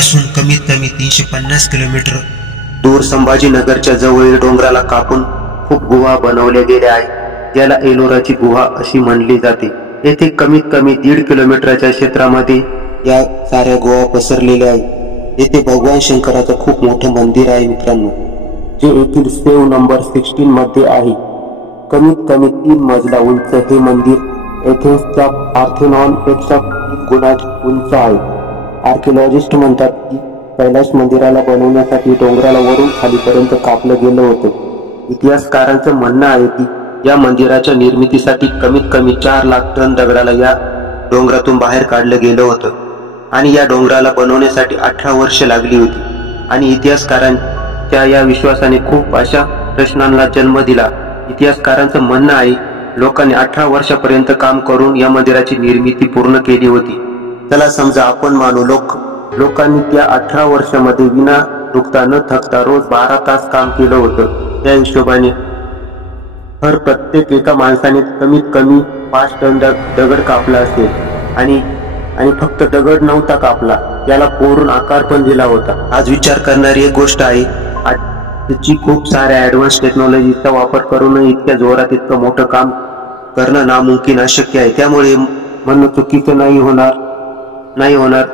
पासून कमीत कमी 350 किलोमीटर दूर संभाजीनगरच्या जवळील डोंगराला कापून खूप गुहा बनवल्या गेल्या आहेत, ज्याला एलोराची गुहा अशी म्हणली जाते। येथे कमीत कमी 1.5 किलोमीटरच्या क्षेत्रामध्ये या साऱ्या गुहा पसरलेल्या आहेत। येथे भगवान शंकराचं खूप मोठं मंदिर आहे मित्रांनो, जे येथील सेव नंबर 16 मध्ये आहे। कमीत कमी 3 मजला उंच हे मंदिर एथेन्सच्या पार्थेनॉन पेक्षा 3 गुणा उंच आहे। आर्किओलॉजिस्ट म्हणतात की कैलास मंदिराला बनवण्यासाठी डोंगराला वरून खालीपर्यंत कापलं गेलं होतं। इतिहासकारांचं म्हणणं आहे की या मंदिराच्या निर्मितीसाठी कमीत कमी 4 लाख टन दगडाला या डोंगरातून बाहेर काढलं गेलं होतं आणि या डोंगराला बनवण्यासाठी 18 वर्ष लागली होती। आणि इतिहासकारांच्या या विश्वासाने खूप अशा प्रश्नांना जन्म दिला। इतिहासकारांचं म्हणणं आहे लोकांनी 18 वर्षापर्यंत काम करून या मंदिराची निर्मिती पूर्ण केली होती। चला समजा आपण मानू लोकांनी त्या 18 वर्षामध्ये विना रुकता न थकता रोज 12 तास काम केलं होतं। त्या हिशोबाने प्रत्येक एका माणसाने कमीत कमी 5 टन दगड कापला असेल आणि फक्त दगड नव्हता कापला, त्याला कोरून आकार पण दिला होता। आज विचार करणारी एक गोष्ट आहे, आजची खूप साऱ्या ऍडव्हान्स टेक्नॉलॉजीचा वापर करून इतक्या जोरात इतकं मोठं काम करणं नामुमकिन अशक्य आहे। त्यामुळे म्हणणं चुकीचं नाही होणार।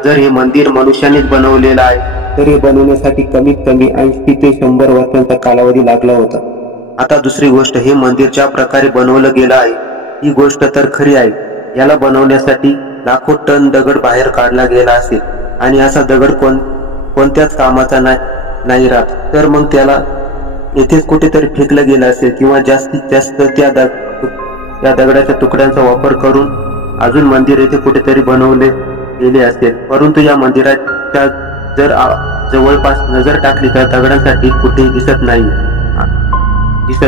जर हे मंदिर मनुष्यानेच बनवलेलं आहे तर हे बनवण्यासाठी कमीत कमी 80 ते 100 वर्षांचा कालावधी लागला होता। आता दुसरी गोष्ट, हे मंदिर ज्या प्रकारे बनवलं गेलं आहे ही गोष्ट तर खरी आहे। याला बनवण्यासाठी लाखो टन दगड बाहेर काढला गेला असेल आणि असा दगड कोणत्याच कामाचा नाही राहत, तर मग त्याला येथेच कुठेतरी फेकलं गेलं असेल किंवा जास्तीत जास्त त्या दगडाच्या तुकड्यांचा वापर करून अजून मंदिर येथे कुठेतरी बनवले गेले असेल। परंतु या मंदिराच्या जर जवळपास नजर टाकली तर दगडांसाठी कुठे दिसत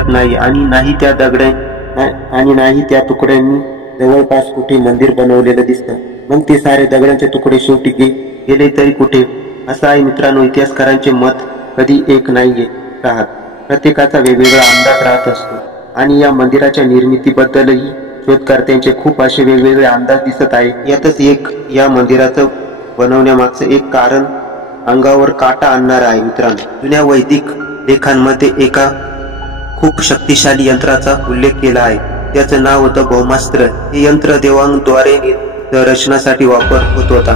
नाही आणि नाही त्या तुकड्यांनी जवळपास कुठे मंदिर बनवलेलं दिसतं। मग ते सारे दगडांचे तुकडे शेवटी गेले तरी कुठे, असं आहे मित्रांनो। इतिहासकारांचे मत कधी एक नाही राहत, प्रत्येकाचा वेगवेगळा अंदाज राहत असतो आणि या मंदिराच्या निर्मितीबद्दलही शोधकर्त्यांचे खूप असे वेगवेगळे अंदाज दिसत आहे। यातच एक या मंदिराचं बनवण्यामागचं एक कारण अंगावर काटा आणणार आहे मित्रांनो। जुन्या वैदिक लेखांमध्ये एका खूप शक्तिशाली यंत्राचा उल्लेख केला आहे, त्याचं नाव होतं भौमास्त्र। हे यंत्र देवांद्वारे रचनासाठी वापर होत होता।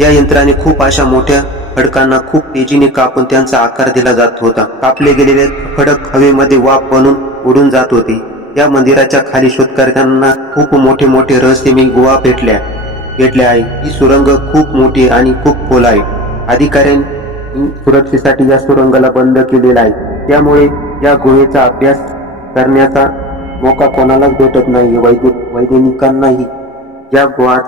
या यंत्राने खूप अशा मोठ्या खडकांना खूप तेजीने कापून त्यांचा आकार दिला जात होता। कापले गेलेले खडक हवेमध्ये वाफ बनून उडून जात होते। या मंदिराच्या खाली शोधकर्त्यांना खूप मोठे रहस्यमय गुहा भेटल्या आहे। ही सुरंग खूप मोठी आणि खूप खोल आहे। अधिकाऱ्यांनी सुरक्षेसाठी या सुरंगाला बंद केलेला आहे, त्यामुळे या गुहेचा अभ्यास करण्याचा मौका कोणालाच भेटत नाही। वैज्ञानिकांनाही या गुहा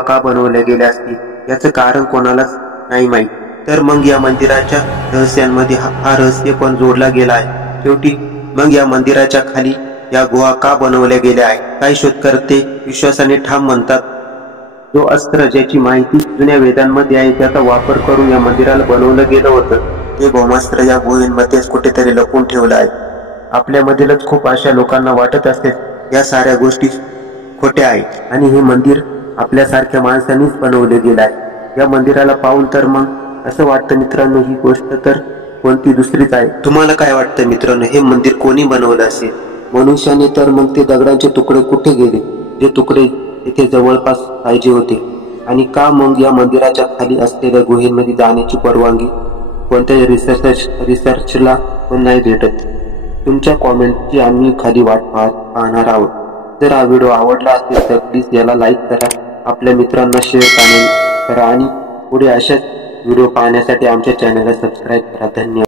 का बनवल्या गेल्या असतील याचं कारण कोणालाच नाही माहीत। तर मग या मंदिराच्या रहस्यांमध्ये हा रहस्य पण जोडला गेला आहे। शेवटी मग या मंदिराच्या खाली या गुहा का बनवल्या गेल्या आहेत? काही शोधकर्ते विश्वासाने ठाम म्हणतात, जो अस्त्र ज्याची माहिती जुन्या वेदांमध्ये आहे त्याचा वापर करून या मंदिराला बनवलं गेलं होतं, ते भौमास्त्र या गुहेमध्येच कुठेतरी लपवून ठेवलं आहे। आपल्यामधीलच खूप अशा लोकांना वाटत असेल या साऱ्या गोष्टी खोट्या आहेत आणि हे मंदिर आपल्यासारख्या माणसांनीच बनवले गेलं आहे। या मंदिराला पाहून तर मग असं वाटतं मित्रांनो, ही गोष्ट तर कोणती दुसरीच आहे। तुम्हाला काय वाटतं मित्रांनो, हे मंदिर कोणी बनवलं असेल? मनुष्याने तर मग ते दगडांचे तुकडे कुठे गेले, जे तुकडे इथे जवळपास पाहिजे होते? आणि का मग या मंदिराच्या खाली असलेल्या गुहेमध्ये जाण्याची परवानगी कोणत्याही रिसर्चला पण नाही भेटत? तुमच्या कॉमेंटची आम्ही खाली वाट पाहणार आहोत। जर हा व्हिडिओ आवडला असेल तर प्लीज याला लाईक करा, आपल्या मित्रांना शेअर करा आणि पुढे अशाच व्हिडिओ पाहण्यासाठी आमच्या चॅनलला सबस्क्राईब करा। धन्यवाद।